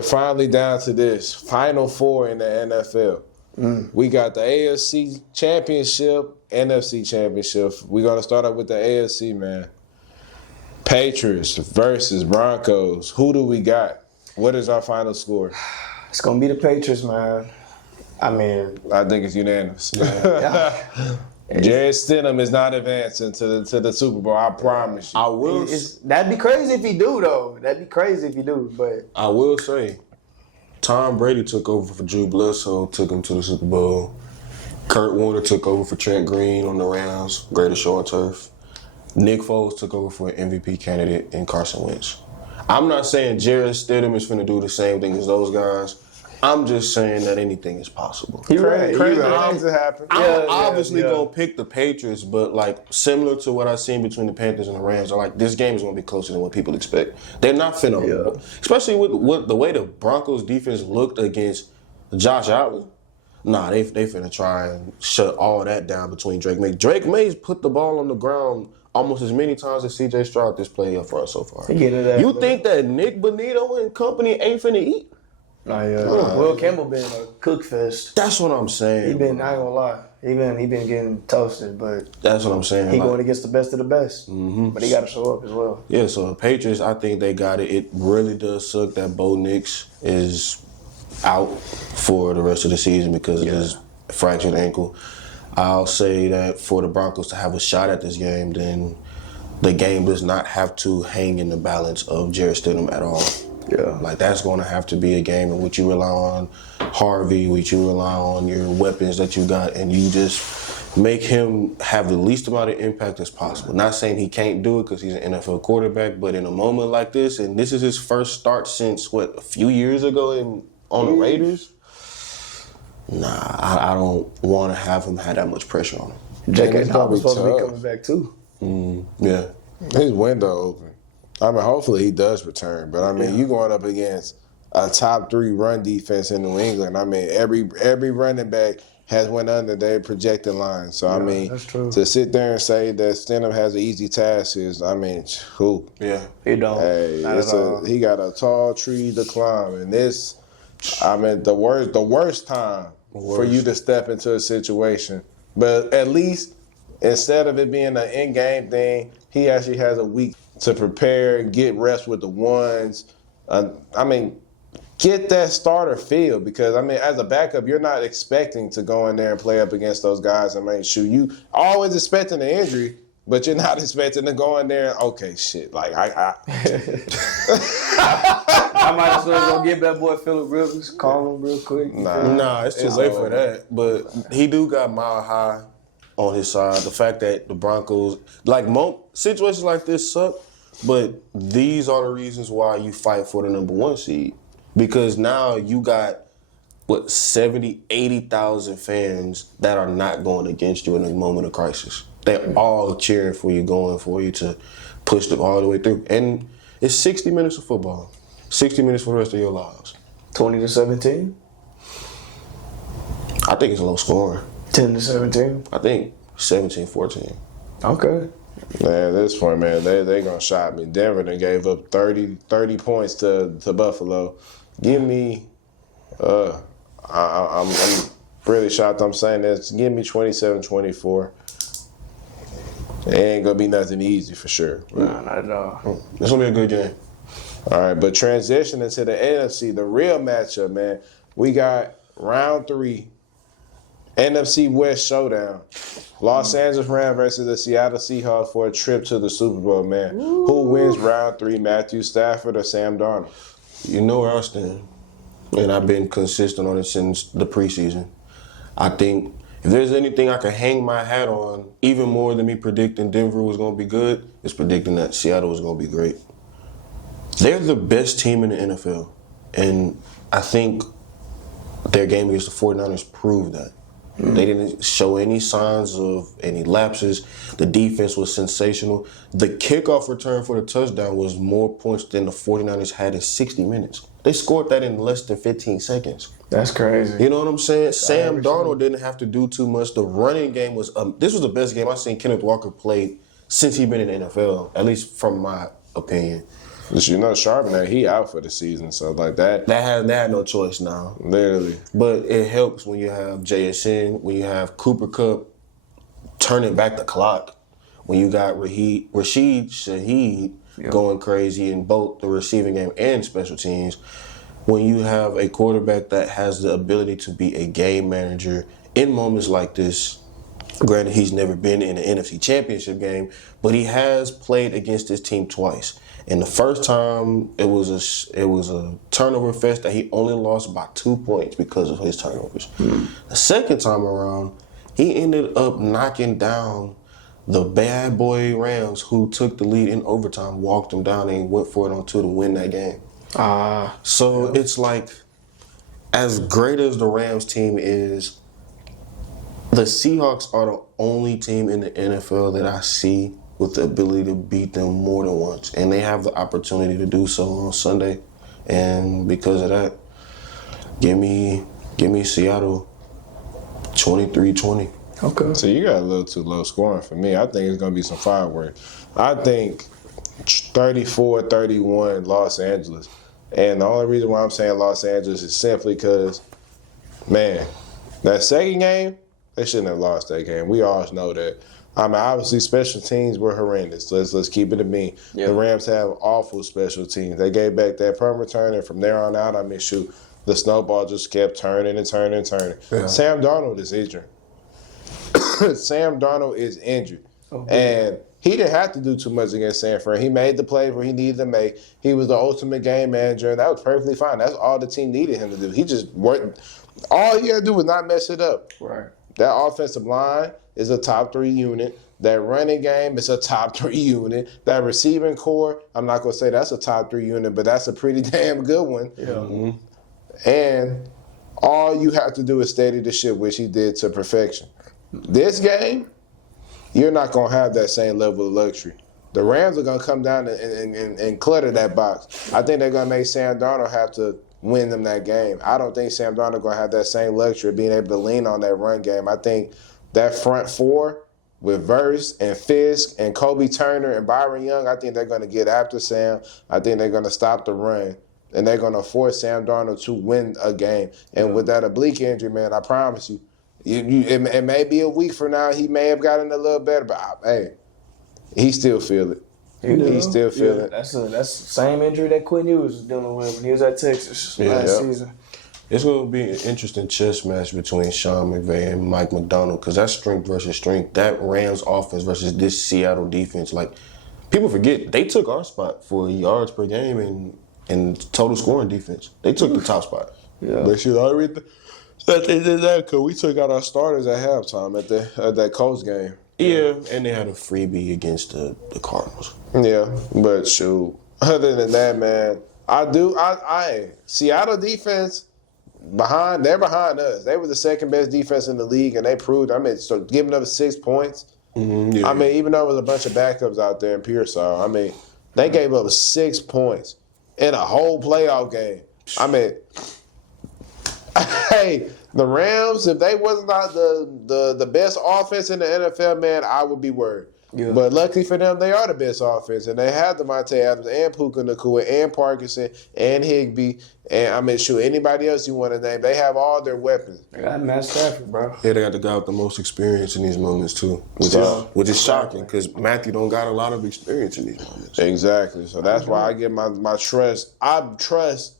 we're finally down to this Final Four in the NFL. We got the AFC Championship, NFC Championship. We're going to start up with the AFC, man. Patriots versus Broncos. Who do we got? What is our final score? It's going to be the Patriots, man. I think it's unanimous. Yeah. Jared Stidham is not advancing to the Super Bowl. I promise you. I will. That'd be crazy if he do, though. That'd be crazy if he do. But I will say, Tom Brady took over for Drew Bledsoe, took him to the Super Bowl. Kurt Warner took over for Trent Green on the Rams, greatest show on turf. Nick Foles took over for an MVP candidate in Carson Wentz. I'm not saying Jared Stidham is finna do the same thing as those guys. I'm just saying that anything is possible. You're right. Crazy things that happen. I'm obviously going to pick the Patriots, but like similar to what I've seen between the Panthers and the Rams, this game is going to be closer than what people expect. They're not finna, especially with the way the Broncos defense looked against Josh Allen. Nah, they finna try and shut all that down between Drake May. Drake May's put the ball on the ground almost as many times as C.J. Stroud this playoff for us so far. You think that Nick Bonito and company ain't finna eat? Will Campbell been a cook fest. That's what I'm saying. I ain't gonna lie. He been getting toasted, but that's what I'm saying. He going against the best of the best. Mm-hmm. But he got to show up as well. Yeah, so the Patriots, I think they got it. It really does suck that Bo Nix is out for the rest of the season because of his fractured ankle. I'll say that for the Broncos to have a shot at this game, then the game does not have to hang in the balance of Jared Stidham at all. Yeah. That's going to have to be a game in which you rely on Harvey, which you rely on your weapons that you got, and you just make him have the least amount of impact as possible. Not saying he can't do it because he's an NFL quarterback, but in a moment like this, and this is his first start since, a few years ago on the Raiders? Nah, I don't want to have him have that much pressure on him. J.K. Dobbins supposed to be coming back, too. Yeah. His window open. Hopefully he does return. But, you going up against a top 3 run defense in New England. Every running back has went under their projected line. So, that's true. To sit there and say that Stidham has an easy task is, who? Yeah. He don't. Hey, he got a tall tree to climb. And this, the worst time for you to step into a situation. But at least, instead of it being an in-game thing, he actually has a week to prepare and get rest with the ones. Get that starter feel because, as a backup, you're not expecting to go in there and play up against those guys. You always expecting an injury, but you're not expecting to go in there and, okay, shit. I might as well go get that boy Phillip Rivers, call him real quick. Nah, it's too late for that. But he do got Mile High on his side. The fact that the Broncos, situations like this suck, but these are the reasons why you fight for the number 1 seed. Because now you got, 70, 80,000 fans that are not going against you in a moment of crisis. They're all cheering for you, going for you to push them all the way through. And it's 60 minutes of football. 60 minutes for the rest of your lives. 20-17? I think it's a low scoring. 10-17? I think 17-14. Okay. Man, this point, man, they gonna shot me. Denver done gave up 30 points to Buffalo. Give me, I'm really shocked I'm saying this. Give me 27-24. It ain't gonna be nothing easy for sure. Nah, not at all. It's gonna be a good game. All right, but transitioning to the NFC, the real matchup, man. We got round 3, NFC West showdown. Los Angeles Rams versus the Seattle Seahawks for a trip to the Super Bowl, man. Ooh. Who wins round 3, Matthew Stafford or Sam Darnold? You know where I stand. And I've been consistent on it since the preseason. I think if there's anything I can hang my hat on, even more than me predicting Denver was going to be good, it's predicting that Seattle was going to be great. They're the best team in the NFL. And I think their game against the 49ers proved that. They didn't show any signs of any lapses. The defense was sensational. The kickoff return for the touchdown was more points than the 49ers had in 60 minutes. They scored that in less than 15 seconds. That's crazy. You know what I'm saying? Sam Darnold didn't have to do too much. The running game was this was the best game I've seen Kenneth Walker play since he's been in the NFL, at least from my opinion. But Charbonnet, he out for the season, so like that. They had no choice now. Literally. But it helps when you have JSN, when you have Cooper Kupp turning back the clock, when you got Rashid Shaheed going crazy in both the receiving game and special teams. When you have a quarterback that has the ability to be a game manager in moments like this. Granted, he's never been in an NFC Championship game, but he has played against his team twice. And the first time, it was a turnover fest that he only lost by 2 points because of his turnovers. The second time around, he ended up knocking down the bad boy Rams, who took the lead in overtime, walked them down, and went for it on 2 to win that game. So it's like, as great as the Rams team is, the Seahawks are the only team in the NFL that I see with the ability to beat them more than once. And they have the opportunity to do so on Sunday. And because of that, give me Seattle 23-20. Okay. So you got a little too low scoring for me. I think it's going to be some fireworks. I think 34-31 Los Angeles. And the only reason why I'm saying Los Angeles is simply because, man, that second game, they shouldn't have lost that game. We all know that. I mean, obviously, special teams were horrendous. Let's keep it a mean. Yeah. The Rams have awful special teams. They gave back that punt return, and from there on out, I mean, shoot, the snowball just kept turning and turning and turning. Yeah. Sam Darnold is injured. Sam Darnold is injured. And he didn't have to do too much against San Fran. He made the plays where he needed to make. He was the ultimate game manager, and that was perfectly fine. That's all the team needed him to do. He just worked. All he had to do was not mess it up. Right. That offensive line is a top 3 unit. That running game is a top 3 unit. That receiving core, I'm not going to say that's a top 3 unit, but that's a pretty damn good one. Yeah. Mm-hmm. And all you have to do is steady the ship, which he did to perfection. This game, you're not going to have that same level of luxury. The Rams are going to come down and clutter that box. I think they're going to make Sam Darnold have to win them that game. I don't think Sam Darnold going to have that same luxury of being able to lean on that run game. I think that front four with Verse and Fisk and Kobe Turner and Byron Young, I think they're going to get after Sam. I think they're going to stop the run, and they're going to force Sam Darnold to win a game. And with that oblique injury, man, I promise you, it may be a week from now. He may have gotten a little better, but hey, he still feel it. He still feel it. That's the same injury that Quinn was dealing with when he was at Texas last season. It's going to be an interesting chess match between Sean McVay and Mike McDonald, because that's strength versus strength. That Rams offense versus this Seattle defense. Like, people forget, they took our spot for yards per game and total scoring defense. They took the top spot. Yeah. But shoot, I read that they did that because we took out our starters at halftime at that Colts game. Yeah, and they had a freebie against the Cardinals. Yeah, but shoot, other than that, man, Seattle defense, they're behind us. They were the second best defense in the league, and they proved. I mean, so giving up 6 points. Mm-hmm, yeah. I mean, even though there was a bunch of backups out there in Pearsall, I mean, they gave up 6 points in a whole playoff game. I mean, hey, the Rams, if they was not the best offense in the NFL, man, I would be worried. Yeah. But luckily for them, they are the best offense, and they have Devontae Adams and Puka Nacua and Parkinson and Higbee, and I mean, shoot, anybody else you want to name, they have all their weapons. They got Matt Stafford, bro. Yeah, they got the guy with the most experience in these moments too, which is shocking because Matthew don't got a lot of experience in these moments. Exactly. So that's why I give my trust. I trust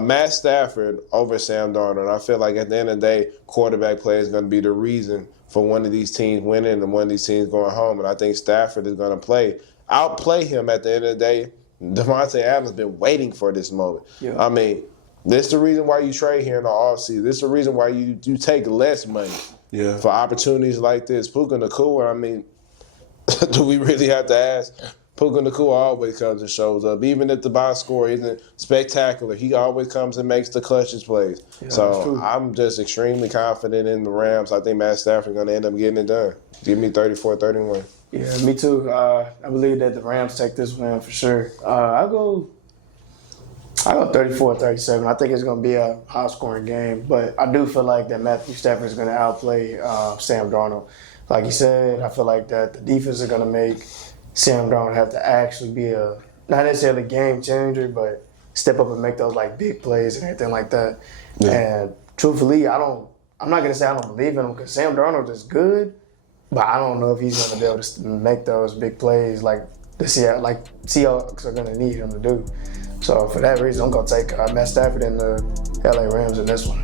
Matt Stafford over Sam Darnold. I feel like at the end of the day, quarterback play is going to be the reason for one of these teams winning and one of these teams going home. And I think Stafford is going to outplay him at the end of the day. Devontae Adams has been waiting for this moment. Yeah. I mean, this is the reason why you trade here in the offseason. This is the reason why you take less money for opportunities like this. Puka Nacua, I mean, do we really have to ask? Puka Nacua always comes and shows up. Even if the box score isn't spectacular, he always comes and makes the clutchest plays. Yeah, so I'm just extremely confident in the Rams. I think Matt Stafford is going to end up getting it done. Give me 34-31. Yeah, me too. I believe that the Rams take this one for sure. I go 34-37. I think it's going to be a high-scoring game, but I do feel like that Matthew Stafford is going to outplay Sam Darnold. Like you said, I feel like that the defense is going to make Sam Darnold have to actually be a not necessarily game changer, but step up and make those like big plays and everything like that. Yeah. And truthfully, I'm not gonna say I don't believe in him because Sam Darnold is good, but I don't know if he's gonna be able to make those big plays like Seahawks are gonna need him to do. So for that reason, I'm gonna take Matt Stafford and the LA Rams in this one.